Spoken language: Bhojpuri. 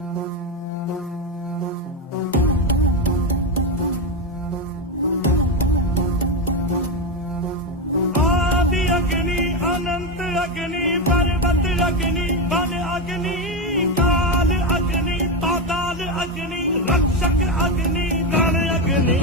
आदि अग्नि अनंत अग्नि पर्वत अग्नि वन अग्नि काल अग्नि पाताल अग्नि रक्षक अग्नि गण अग्नि